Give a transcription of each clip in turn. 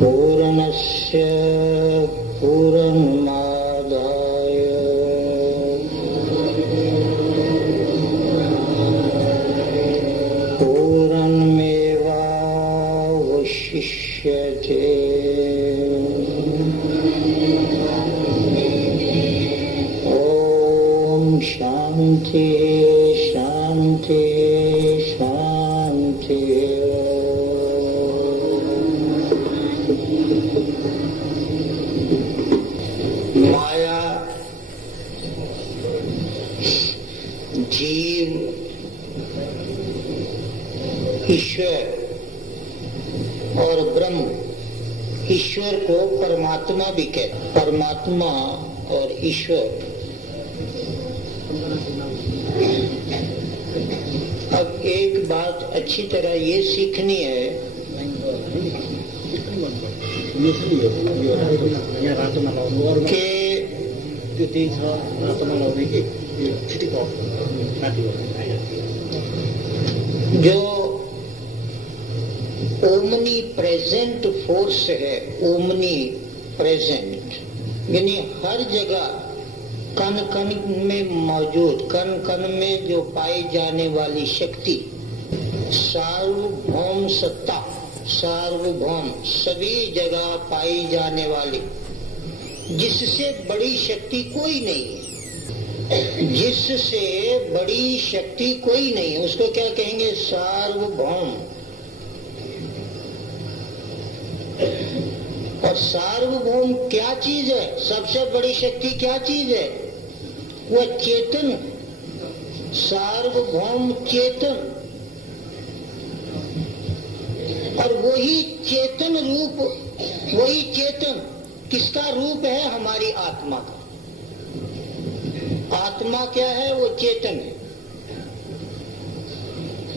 पूर्णस्य पूर्णमादाय पूर्णमेवावशिष्यते। ओम शांति शांति शांति। माया, जीव, ईश्वर और ब्रह्म। ईश्वर को परमात्मा भी कहते हैं। परमात्मा और ईश्वर। अब एक बात अच्छी तरह ये सीखनी है कि जो ओमनी प्रेजेंट फोर्स है, ओमनी प्रेजेंट यानी हर जगह कण कण में मौजूद, कण कण में जो पाई जाने वाली शक्ति, सार्वभौम सत्ता, सार्वभौम सभी जगह पाई जाने वाली, जिससे बड़ी शक्ति कोई नहीं है, जिससे बड़ी शक्ति कोई नहीं है, उसको क्या कहेंगे? सार्वभौम। और सार्वभौम क्या चीज है? सबसे बड़ी शक्ति क्या चीज है? वह चेतन, सार्वभौम चेतन। और वही चेतन रूप, वही चेतन किसका रूप है? हमारी आत्मा का। आत्मा क्या है? वो चेतन है।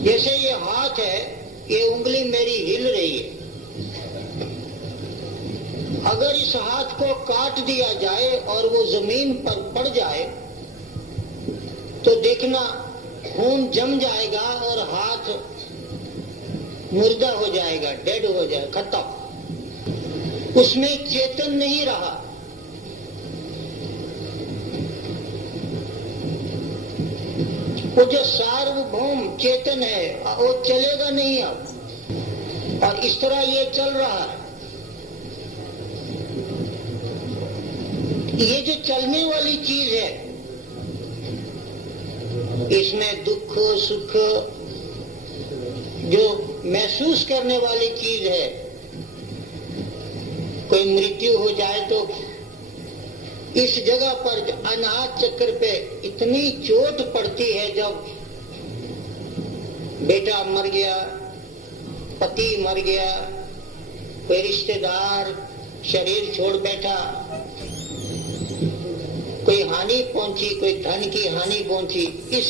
जैसे ये हाथ है, ये उंगली मेरी हिल रही है। अगर इस हाथ को काट दिया जाए और वो जमीन पर पड़ जाए तो देखना खून जम जाएगा और हाथ मुर्दा हो जाएगा, डेड हो जाएगा, खत्म। उसमें चेतन नहीं रहा। वो जो सार्वभौम चेतन है वो चलेगा नहीं अब। और इस तरह ये चल रहा है। ये जो चलने वाली चीज है, इसमें दुख सुख जो महसूस करने वाली चीज है, कोई मृत्यु हो जाए तो इस जगह पर अनाहत चक्र पे इतनी चोट पड़ती है। जब बेटा मर गया, पति मर गया, कोई रिश्तेदार शरीर छोड़ बैठा, कोई हानि पहुंची, कोई धन की हानि पहुंची, इस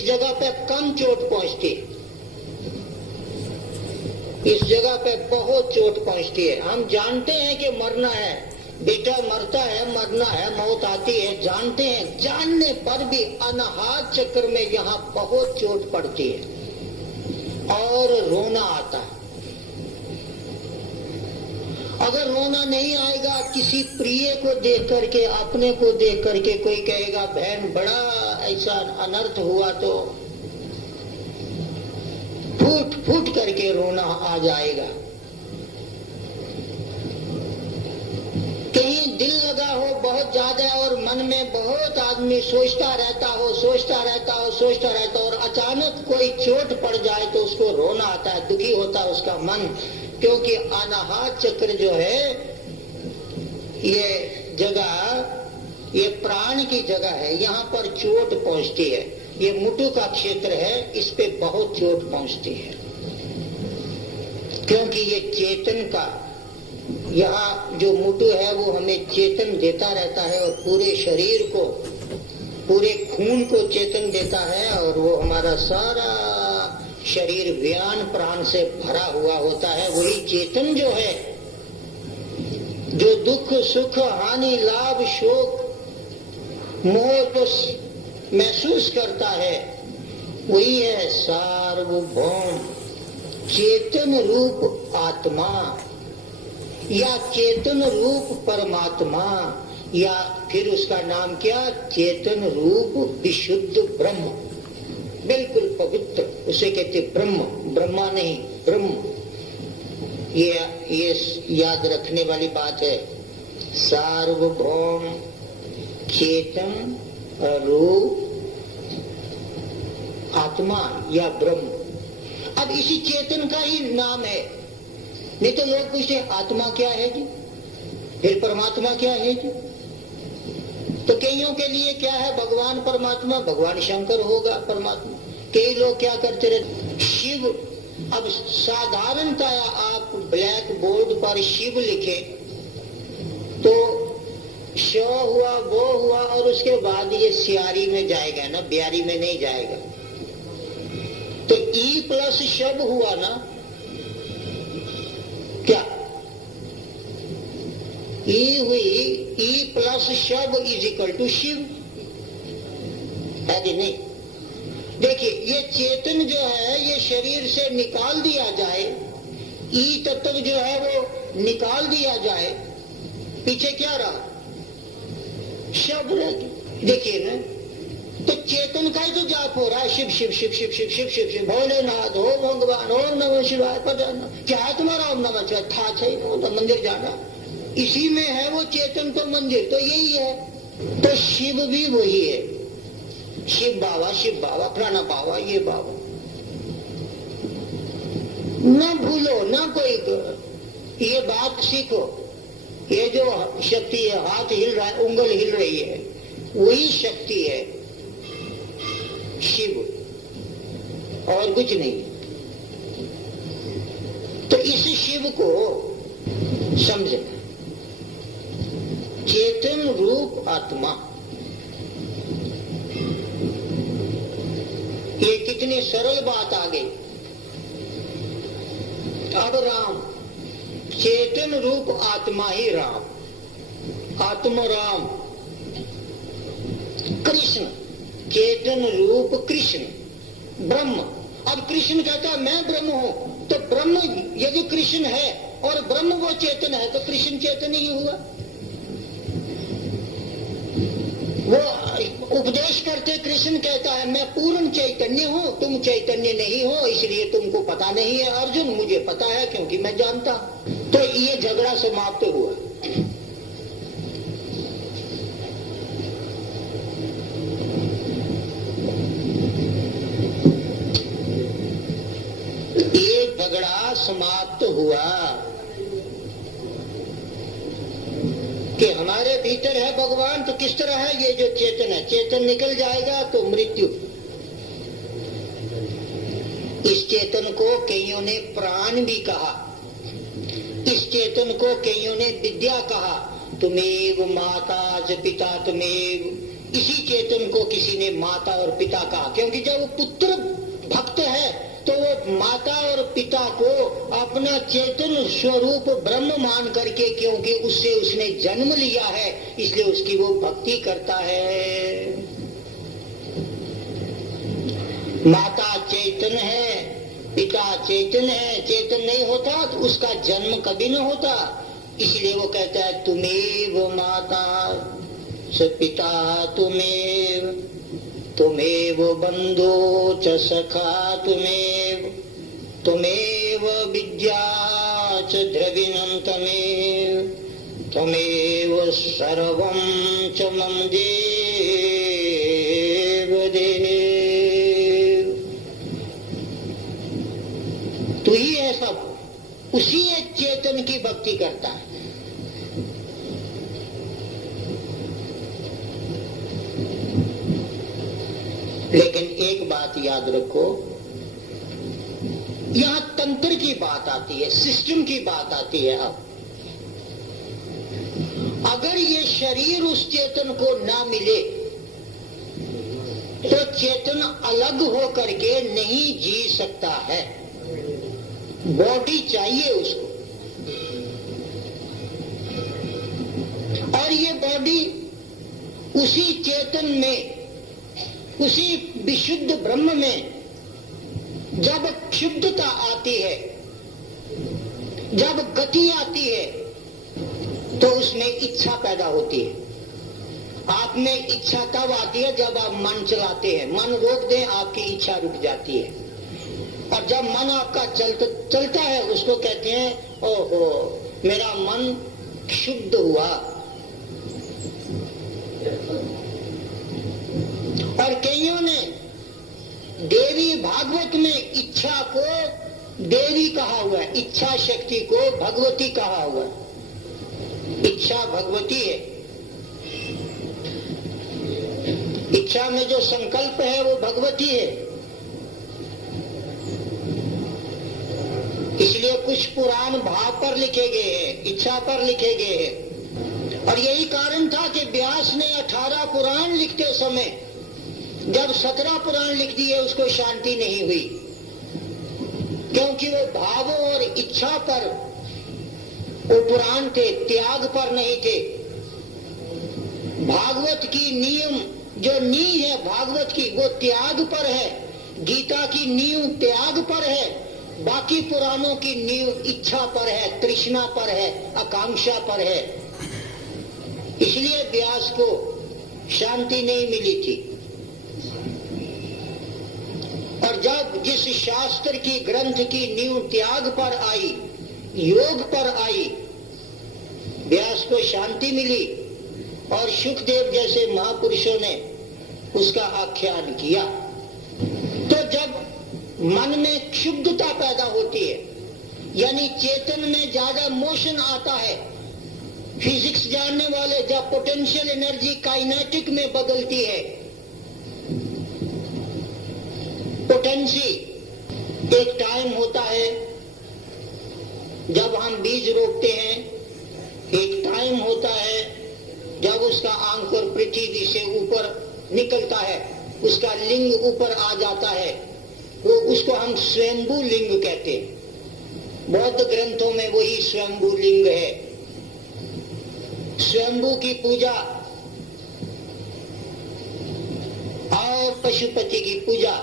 जगह पे कम चोट पहुंचती है, इस जगह पे बहुत चोट पहुंचती है। हम जानते हैं कि मरना है, बेटा मरता है, मरना है, मौत आती है, जानते हैं। जानने पर भी अनाहत चक्र में यहाँ बहुत चोट पड़ती है और रोना आता है। अगर रोना नहीं आएगा, किसी प्रिय को देख करके, अपने को देख करके कोई कहेगा बहन बड़ा ऐसा अनर्थ हुआ, तो फूट फूट करके रोना आ जाएगा कि कहीं दिल लगा हो बहुत ज्यादा और मन में बहुत आदमी सोचता रहता हो और अचानक कोई चोट पड़ जाए तो उसको रोना आता है, दुखी होता है उसका मन, क्योंकि अनाहत चक्र जो है ये जगह, ये प्राण की जगह है, यहाँ पर चोट पहुंचती है। ये मुटु का क्षेत्र है, इस पे बहुत चोट पहुंचती है, क्योंकि ये चेतन का, यहाँ जो मुटु है वो हमें चेतन देता रहता है और पूरे शरीर को, पूरे खून को चेतन देता है, और वो हमारा सारा शरीर व्यान प्राण से भरा हुआ होता है। वही चेतन जो है, जो दुख सुख हानि लाभ शोक मोह को महसूस करता है, वही है सार्वभौम चेतन रूप आत्मा, या चेतन रूप परमात्मा, या फिर उसका नाम क्या, चेतन रूप विशुद्ध ब्रह्म, बिल्कुल पवित्र, उसे कहते ब्रह्म, ब्रह्मा नहीं ब्रह्म। ये याद रखने वाली बात है, सार्वभौम चेतन रूप आत्मा या ब्रह्म। अब इसी चेतन का ही नाम है, नहीं तो लोग पूछते आत्मा क्या है जी, फिर परमात्मा क्या है जी। तो कईयों के लिए क्या है, भगवान परमात्मा, भगवान शंकर होगा परमात्मा। कई लोग क्या करते रहते, शिव। अब साधारणतः आप ब्लैक बोर्ड पर शिव लिखे तो श हुआ वो हुआ और उसके बाद ये सियारी में जाएगा ना, ब्यारी में नहीं जाएगा। तो ई प्लस शब हुआ ना, क्या ई हुई, ई प्लस शब इज इक्वल टू शिव, है कि नहीं। देखिए ये चेतन जो है ये शरीर से निकाल दिया जाए, ई तत्व जो है वो निकाल दिया जाए, पीछे क्या रहा, शब्द रह गया। देखिए ना, तो चेतन का ही तो जाप हो रहा है, शिव शिव शिव शिव शिव शिव शिव शिव, भोलेनाथ, हो भगवान, ओम नमः शिवाय, पढ़ना क्या है तुम्हारा ओम नमः शिवाय, था तो मंदिर जाना, इसी में है वो चेतन, तो मंदिर तो यही है। तो शिव भी वही है, शिव बाबा प्राणा बाबा, ये बाबा न भूलो, न कोई, ये बात सीखो। ये जो शक्ति है, हाथ हिल रहा है, उंगल हिल रही है, वही शक्ति है शिव, और कुछ नहीं। तो इस शिव को समझना, चेतन रूप आत्मा, ये कितनी सरल बात आ गई। अब राम, चेतन रूप आत्मा ही राम, आत्मा राम। कृष्ण, चेतन रूप कृष्ण, ब्रह्म। अब कृष्ण कहता है मैं ब्रह्म हूं, तो ब्रह्म यदि कृष्ण है और ब्रह्म वो चेतन है, तो कृष्ण चेतन ही हुआ। वो उपदेश करते कृष्ण कहता है मैं पूर्ण चैतन्य हूं, तुम चैतन्य नहीं हो, इसलिए तुमको पता नहीं है अर्जुन, मुझे पता है क्योंकि मैं जानता। तो ये झगड़ा समाप्त हुआ। ये झगड़ा समाप्त हुआ कि हमारे भीतर है भगवान, तो किस तरह है, ये जो चेतन है, चेतन निकल जाएगा तो मृत्यु। इस चेतन को कईयों ने प्राण भी कहा, इस चेतन को कईयों ने विद्या कहा, तुमेव माता च पिता तुमेव। इसी चेतन को किसी ने माता और पिता कहा, क्योंकि जब वो पुत्र भक्त है तो वो माता और पिता को अपना चेतन स्वरूप ब्रह्म मान करके, क्योंकि उससे उसने जन्म लिया है, इसलिए उसकी वो भक्ति करता है। माता चेतन है, पिता चेतन है, चेतन नहीं होता तो उसका जन्म कभी न होता, इसलिए वो कहता है तुमेव माता स पिता तुमेव, तुमेव बंधो च सखा तुमेव, तुमेव विद्या च द्रविणं तमेव, त्वमेव सर्वं च मम देव देव। तू ही है सब, उसी एक चेतन की भक्ति करता है। लेकिन एक बात याद रखो, यहां तंत्र की बात आती है, सिस्टम की बात आती है। अब अगर ये शरीर उस चेतन को ना मिले तो चेतन अलग हो करके नहीं जी सकता है, बॉडी चाहिए उसको। और ये बॉडी उसी चेतन में, उसी विशुद्ध ब्रह्म में जब क्षुब्धता आती है, जब गति आती है, तो उसमें इच्छा पैदा होती है। आप में इच्छा तब आती है जब आप मन चलाते हैं। मन रोक दें, आपकी इच्छा रुक जाती है। और जब मन आपका चलता है, उसको कहते हैं ओहो मेरा मन क्षुब्ध हुआ। और कईयों ने देवी भागवत में इच्छा को देवी कहा हुआ है, इच्छा शक्ति को भगवती कहा हुआ है। इच्छा भगवती है। इच्छा में जो संकल्प है वो भगवती है। इसलिए कुछ पुराण भाव पर लिखे गए हैं, इच्छा पर लिखे गए हैं। और यही कारण था कि व्यास ने 18 पुराण लिखते समय जब 17 पुराण लिख दिए उसको शांति नहीं हुई, क्योंकि वो भावों और इच्छा पर वो पुराण थे, त्याग पर नहीं थे। भागवत की नियम जो नींव है भागवत की, वो त्याग पर है। गीता की नींव त्याग पर है, बाकी पुराणों की नींव इच्छा पर है, तृष्णा पर है, आकांक्षा पर है। इसलिए व्यास को शांति नहीं मिली थी। और जब जिस शास्त्र की ग्रंथ की नींव त्याग पर आई, योग पर आई, व्यास को शांति मिली। और सुखदेव जैसे महापुरुषों ने उसका आख्यान किया। तो जब मन में क्षुब्धता पैदा होती है, यानी चेतन में ज्यादा मोशन आता है, फिजिक्स जानने वाले जब पोटेंशियल एनर्जी काइनेटिक में बदलती है, पोटेंसी एक टाइम होता है जब हम बीज रोपते हैं, एक टाइम होता है जब उसका अंकुर पृथ्वी से ऊपर निकलता है, उसका लिंग ऊपर आ जाता है, वो उसको हम स्वयंभू लिंग कहते हैं। बौद्ध ग्रंथों में वही स्वयंभू लिंग है। स्वयंभू की पूजा और पशुपति की पूजा,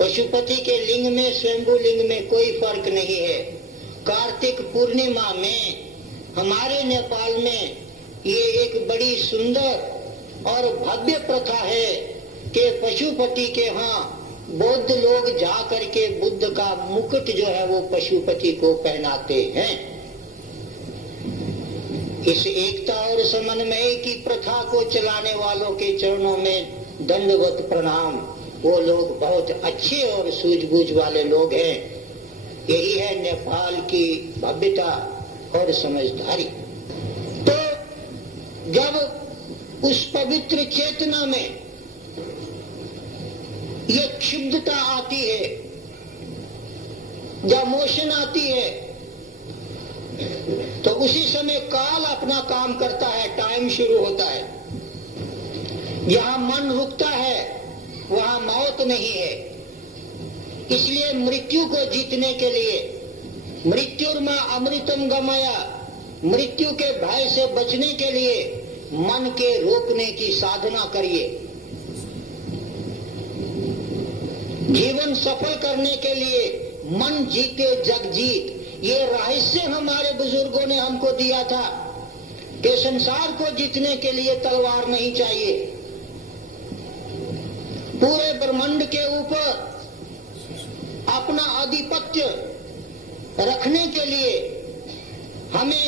पशुपति के लिंग में स्वयंभू लिंग में कोई फर्क नहीं है। कार्तिक पूर्णिमा में हमारे नेपाल में ये एक बड़ी सुंदर और भव्य प्रथा है कि पशुपति के यहाँ बौद्ध लोग जा करके बुद्ध का मुकुट जो है वो पशुपति को पहनाते हैं। इस एकता और समन्वय की प्रथा को चलाने वालों के चरणों में दंडवत प्रणाम। वो लोग बहुत अच्छे और सूझबूझ वाले लोग हैं। यही है नेपाल की भव्यता और समझदारी। तो जब उस पवित्र चेतना में ये क्षुब्धता आती है, जब मोशन आती है, तो उसी समय काल अपना काम करता है, टाइम शुरू होता है। जहां मन रुकता है वहां मौत नहीं है। इसलिए मृत्यु को जीतने के लिए मृत्युर्मा अमृतम गमाया, मृत्यु के भय से बचने के लिए मन के रोकने की साधना करिए। जीवन सफल करने के लिए मन जीते जग जीत, ये रहस्य हमारे बुजुर्गों ने हमको दिया था कि संसार को जीतने के लिए तलवार नहीं चाहिए। पूरे ब्रह्मांड के ऊपर अपना आधिपत्य रखने के लिए हमें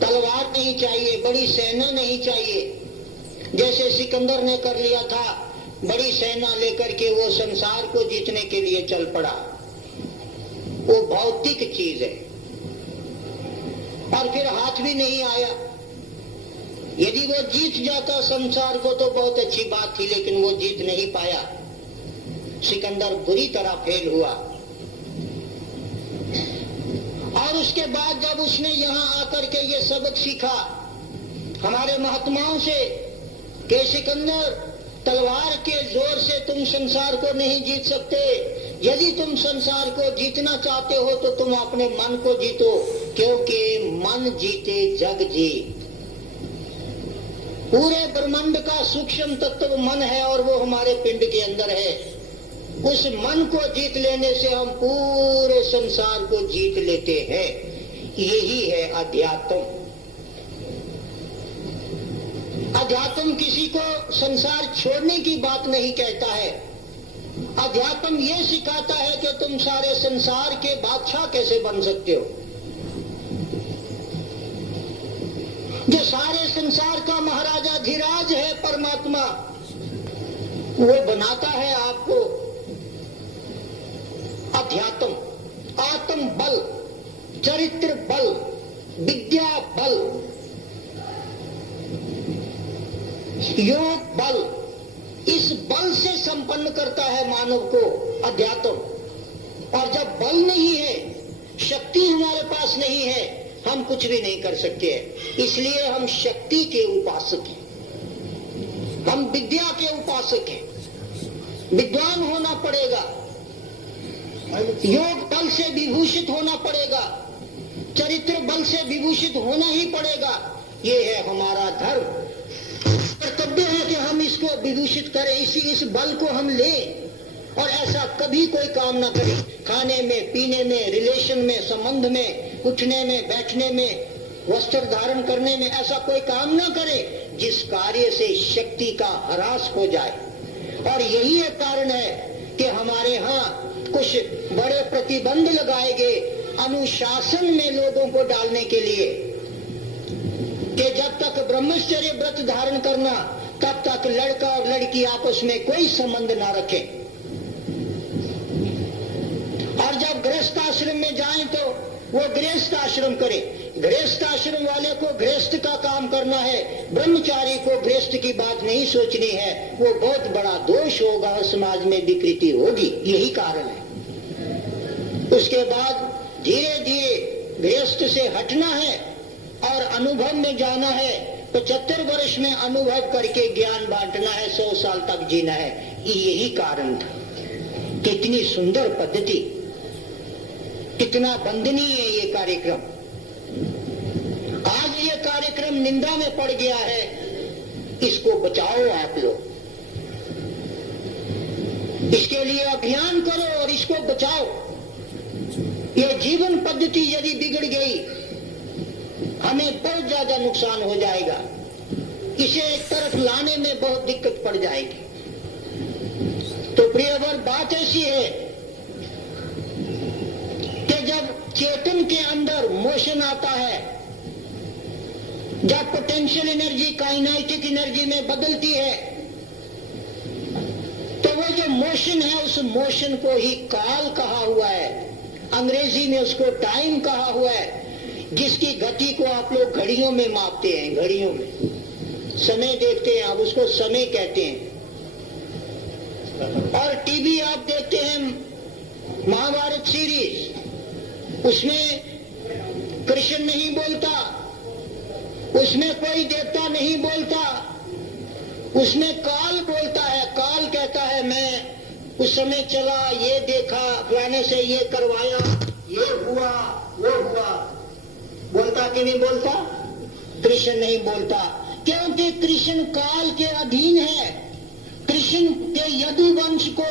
तलवार नहीं चाहिए, बड़ी सेना नहीं चाहिए, जैसे सिकंदर ने कर लिया था। बड़ी सेना लेकर के वो संसार को जीतने के लिए चल पड़ा। वो भौतिक चीज है और फिर हाथ भी नहीं आया। यदि वो जीत जाता संसार को तो बहुत अच्छी बात थी, लेकिन वो जीत नहीं पाया। सिकंदर बुरी तरह फेल हुआ। और उसके बाद जब उसने यहाँ आकर के ये सबक सीखा हमारे महात्माओं से कि सिकंदर, तलवार के जोर से तुम संसार को नहीं जीत सकते। यदि तुम संसार को जीतना चाहते हो तो तुम अपने मन को जीतो, क्योंकि मन जीते जग जीत। पूरे ब्रह्मांड का सूक्ष्म तत्व मन है और वो हमारे पिंड के अंदर है। उस मन को जीत लेने से हम पूरे संसार को जीत लेते हैं। यही है अध्यात्म। अध्यात्म किसी को संसार छोड़ने की बात नहीं कहता है। अध्यात्म ये सिखाता है कि तुम सारे संसार के बादशाह कैसे बन सकते हो। जो सारे संसार का महाराजा धीराज है परमात्मा, वो बनाता है आपको अध्यात्म, आत्म बल, चरित्र बल, विद्या बल, योग बल। इस बल से संपन्न करता है मानव को अध्यात्म। और जब बल नहीं है, शक्ति हमारे पास नहीं है, हम कुछ भी नहीं कर सकते हैं। इसलिए हम शक्ति के उपासक हैं, हम विद्या के उपासक हैं। विद्वान होना पड़ेगा, योग बल से विभूषित होना पड़ेगा, चरित्र बल से विभूषित होना ही पड़ेगा। ये है हमारा धर्म। कर्तव्य है कि हम इसको विभूषित करें, इस बल को हम लें। और ऐसा कभी कोई काम ना करें, खाने में, पीने में, रिलेशन में, संबंध में, उठने में, बैठने में, वस्त्र धारण करने में, ऐसा कोई काम ना करे जिस कार्य से शक्ति का ह्रास हो जाए। और यही एक कारण है कि हमारे यहाँ कुछ बड़े प्रतिबंध लगाए गए अनुशासन में लोगों को डालने के लिए कि जब तक ब्रह्मचर्य व्रत धारण करना, तब तक लड़का और लड़की आपस में कोई संबंध ना रखें। और जब गृहस्थ आश्रम में जाएं तो वो गृहस्थ आश्रम करे। गृहस्थ आश्रम वाले को गृहस्थ का काम करना है, ब्रह्मचारी को गृहस्थ की बात नहीं सोचनी है। वो बहुत बड़ा दोष होगा और समाज में विकृति होगी। यही कारण है। उसके बाद धीरे धीरे गृहस्थ से हटना है और अनुभव में जाना है। 75 वर्ष में अनुभव करके ज्ञान बांटना है, 100 साल तक जीना है। यही कारण था। कितनी सुंदर पद्धति, कितना वंदनीय है ये कार्यक्रम। आज ये कार्यक्रम निंदा में पड़ गया है, इसको बचाओ आप लोग। इसके लिए अभियान करो और इसको बचाओ। ये जीवन पद्धति यदि बिगड़ गई, हमें बहुत ज्यादा नुकसान हो जाएगा। इसे एक तरफ लाने में बहुत दिक्कत पड़ जाएगी। तो प्रियवर, बात ऐसी है कि जब चेतन के अंदर मोशन आता है, जब पोटेंशियल एनर्जी काइनेटिक एनर्जी में बदलती है, तो वो जो मोशन है, उस मोशन को ही काल कहा हुआ है। अंग्रेजी में उसको टाइम कहा हुआ है, जिसकी गति को आप लोग घड़ियों में मापते हैं। घड़ियों में समय देखते हैं, आप उसको समय कहते हैं। और टीवी आप देखते हैं, महाभारत सीरीज, उसमें कृष्ण नहीं बोलता, उसमें कोई देवता नहीं बोलता, उसमें काल बोलता है। काल कहता है मैं उस समय चला, ये देखा, फलाने से ये करवाया, ये हुआ, वो हुआ। बोलता कि नहीं बोलता? कृष्ण नहीं बोलता, क्योंकि कृष्ण काल के अधीन है। कृष्ण के यदुवंश को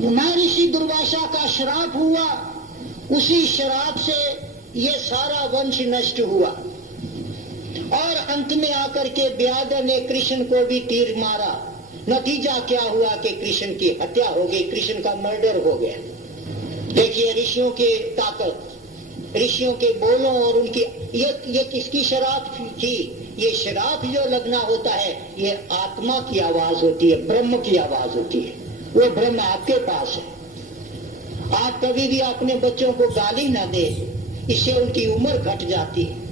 महर्षि दुर्वासा का श्राप हुआ, उसी श्राप से ये सारा वंश नष्ट हुआ। और अंत में आकर के व्याध ने कृष्ण को भी तीर मारा। नतीजा क्या हुआ कि कृष्ण की हत्या हो गई, कृष्ण का मर्डर हो गया। देखिए ऋषियों की ताकत। ऋषियों के बोलों और उनकी ये किसकी शराब थी? ये शराब जो लगना होता है ये आत्मा की आवाज होती है, ब्रह्म की आवाज होती है। वो ब्रह्म आपके पास है। आप कभी भी अपने बच्चों को गाली ना दे, इससे उनकी उम्र घट जाती है।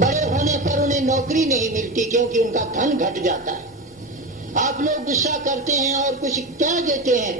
बड़े होने पर उन्हें नौकरी नहीं मिलती क्योंकि उनका धन घट जाता है। आप लोग गुस्सा करते हैं और कुछ कह देते हैं